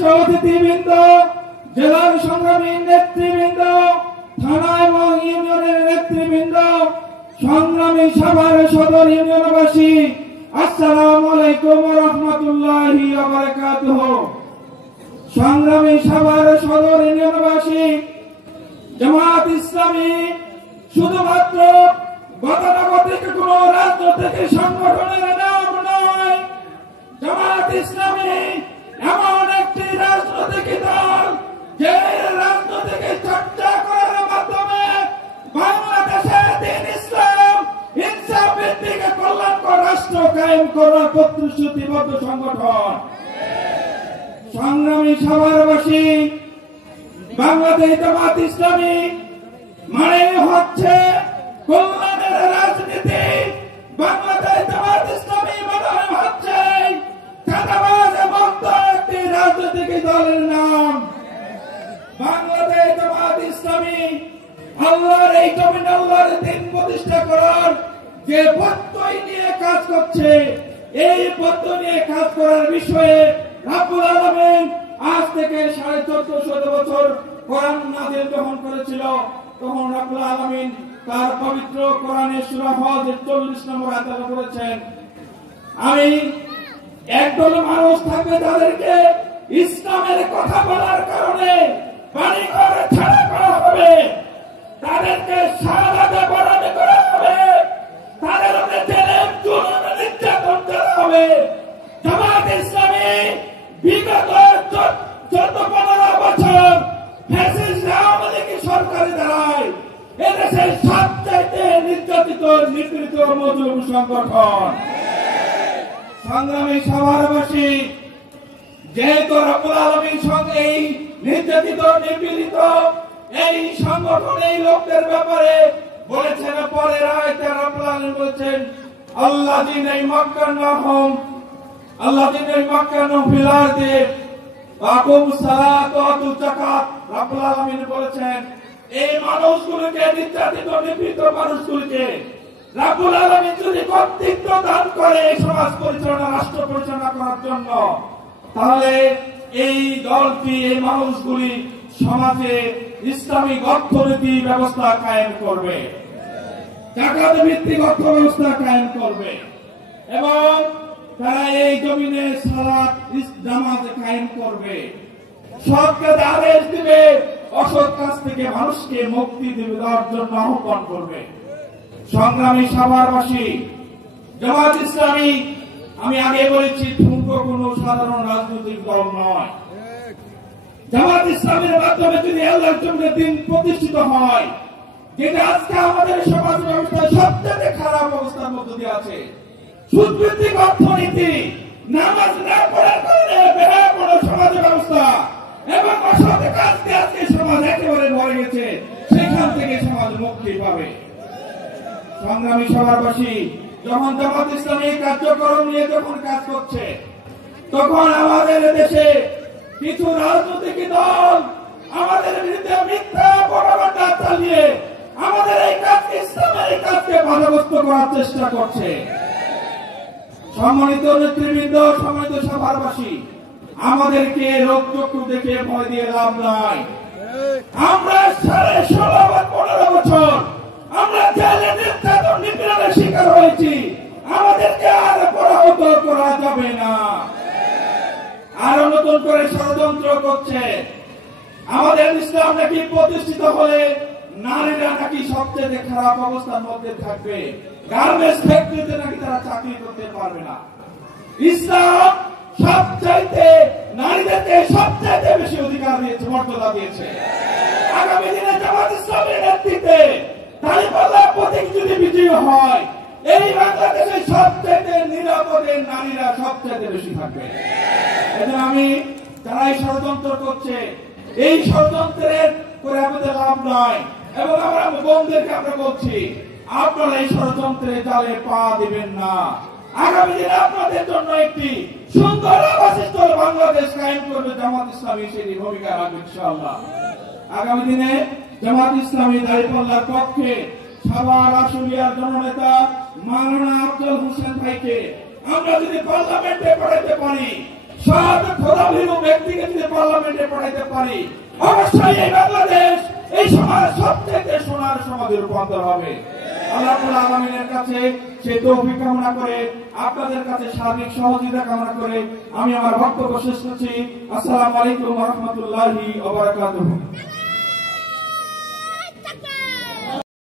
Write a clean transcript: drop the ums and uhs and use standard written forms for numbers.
সভাপতিবৃন্দ, জেলার সংগ্রামী নেতৃবৃন্দ, থানা এবং ইউনিয়নের নেতৃবৃন্দ, সংগ্রামী সভার সদর ইউনিয়নবাসী, আসসালামু আলাইকুম ওয়া রাহমাতুল্লাহি ওয়া বারাকাতুহু। সংগ্রামী সভার সদর ইউনিয়নবাসী, জামাত ইসলামী শুধুমাত্র গতানুগতিক কোন রাজনৈতিক সংগঠনের নাম নয়। জামাত ইসলামী এমন একটি রাজনৈতিক দল যে রাজনৈতিক চর্চা করার মাধ্যমে বাংলাদেশের দ্বীন ইসলাম ইনসাফ ভিত্তিক কল্যাণকর রাষ্ট্র কায়েম করার প্রতিশ্রুতিবদ্ধ সংগঠন। সংগ্রামী সভারবাসী, বাংলাদেশ জামাত ইসলামী মানে হচ্ছে কল্যাণের রাজনীতি। বাংলাদেশ জামাত ইসলামী মানে হচ্ছে চাঁদাবাজ মুক্ত একটি রাজনৈতিক দলের নাম। বাংলাদেশ জামাত ইসলামী আল্লাহর এই জমিনে আল্লাহর দ্বীন প্রতিষ্ঠা করার যে পদ্ধতি নিয়ে কাজ করছে, এই পদ্ধতি নিয়ে কাজ করার বিষয়ে রব্বুল আলামিন আজ থেকে 1450 বছর কোরআন নাযিল যখন করেছিল, তখন রব্বুল আলামিন তার পবিত্র কোরআনে সূরা হজের 40 নম্বর আয়াতে বলেছেন, আমি একদল মানুষ থাকবে তাদেরকে ইসলামের কথা বলার কারণে বাড়ি ঘর ছাড়া করা হবে, তাদেরকে শাহাদাতে বরণ করা হবে, তাদের উপরে জেলে জুলুম নির্যাতন করা হবে। জামাত ইসলামী বিগত 14-15 বছর ফ্যাসিস্ট আওয়ামী লীগ সরকারের দ্বারাই এদেশের সবচাইতে নির্যাতিত নিপীড়িত মজলুম সংগঠন। সংগ্রামী সভারবাসী, যেহেতু রব্বুল আলামিন সঙ্গে এই নির্যাতিত নিপীড়িত এই সংগঠন এই লোকদের ব্যাপারে বলেছেন, পরের আয়াতে রব্বুল আলামিন বলেছেন, আল্লাযীনা মাক্কানাহুম ফিল আরদি ওয়া আকামুস সালাতা ওয়া আতুজ যাকাত। রব্বুল আলামিন বলেছেন, এই মানুষগুলোকে, নির্যাতিত নিপীড়িত মানুষগুলোকে রব্বুল আলামিন যদি কর্তৃত্ব দান করে সমাজ পরিচালনা, রাষ্ট্র পরিচালনা করার জন্য, তাহলে এই দলটি, এই মানুষগুলি সমাজে ইসলামিক অর্থনীতি ব্যবস্থা কায়েম করবে, জাকাত ভিত্তিক অর্থ ব্যবস্থা কায়েম করবে এবং তারা এই জমিনে সালাত জামাত কায়েম করবে, সৎকে আদেশ দিবে, অসৎ কাজ থেকে মানুষকে মুক্তি দেওয়ার জন্য আহ্বান করবে। সংগ্রামী সভারবাসী, জামাত ইসলামী আমি আগে বলেছি ঠুনকো কোন সাধারণ রাজনৈতিক দল নয়। জামাত ইসলামের মাধ্যমে যদি আল্লাহর জন্য দিন প্রতিষ্ঠিত হয়, যেটা আজকে আমাদের সমাজ ব্যবস্থা সবচেয়ে খারাপ অবস্থার মধ্যে দিয়ে আছে, সুদভিত্তিক অর্থনীতি, নামাজ না পড়ার কারণে বেহায়াপনা সমাজ ব্যবস্থা এবং অসৎ কাজ দিয়ে আজকে সমাজ একেবারে ভরে গেছে, সেখান থেকে সমাজ মুক্তি পাবে। সংগ্রামী সভাবাসী, যখন জামাত ইসলামী কার্যক্রম নিয়ে যখন কাজ করছে, তখন আমাদের দেশে কিছু রাজনৈতিক দল আমাদের বিরুদ্ধে মিথ্যা প্রপাগান্ডা চালিয়ে আমাদের এই কাজকে, ইসলামের এই কাজকে বাধাগ্রস্ত করার চেষ্টা করছে। সম্মানিত নেতৃবৃন্দ, সম্মানিত সভারবাসী, আমাদেরকে রোগচক্ষু দেখে ভয় দিয়ে লাভ নাই। আমরা 16-15 বছর আমরা জেলে নির্যাতন নিপীড়নের শিকার হয়েছি, আমাদেরকে আর পরাহত করা যাবে না। আরো নতুন করে ষড়যন্ত্র করছে, আমাদের ইসলাম নাকি প্রতিষ্ঠিত হলে নারীরা নাকি সবচেয়ে খারাপ অবস্থার মধ্যে থাকবে, গার্মেন্টস ফ্যাক্টরিতে নাকি তারা চাকরি করতে পারবে না। ইসলাম সবচাইতে নারীদেরকে সবচাইতে বেশি অধিকার দিয়েছে, মর্যাদা দিয়েছে। আগামী দিনে জামাত ইসলামের নেতৃত্বে দাঁড়িপাল্লার প্রতীক যদি বিজয়ী হয়, এই বাংলাদেশে সবচাইতে নিরাপদে নারীরা সবচাইতে বেশি থাকবে। এজন্য আমি, যারা এই ষড়যন্ত্র করছে, এই ষড়যন্ত্রের করে আমাদের লাভ নয় এবং আমরা বোনদেরকে আমরা বলছি, আপনারা এই ষড়যন্ত্রে জালে পা দিবেন না। আগামী দিনে আপনাদের জন্য একটি সুন্দর আবাসস্থল বাংলাদেশ কায়েম করবে জামাত ইসলামী, সেই ভূমিকা রাখবে ইনশাআল্লাহ। আগামী দিনে জামাত ইসলামী দাঁড়িপাল্লার পক্ষে সাভার আশুলিয়ার জননেতা মাওলানা আফজল হোসেন ভাইকে আমরা যদি পার্লামেন্টে পাঠাতে পারি, সৎ খোদাভীরু ব্যক্তিকে যদি পার্লামেন্টে পাঠাইতে পারি, অবশ্যই এই বাংলাদেশ এই সমাজ সবচেয়ে সোনার সমাজে রূপান্তর হবে। আল্লাহ রাব্বুল আলামিনের কাছে সেই তৌফিক কামনা করে, আপনাদের কাছে সার্বিক সহযোগিতা কামনা করে আমি আমার বক্তব্য শেষ করছি। আসসালামু আলাইকুম ওয়া রাহমাতুল্লাহি ওয়া বারাকাতুহু।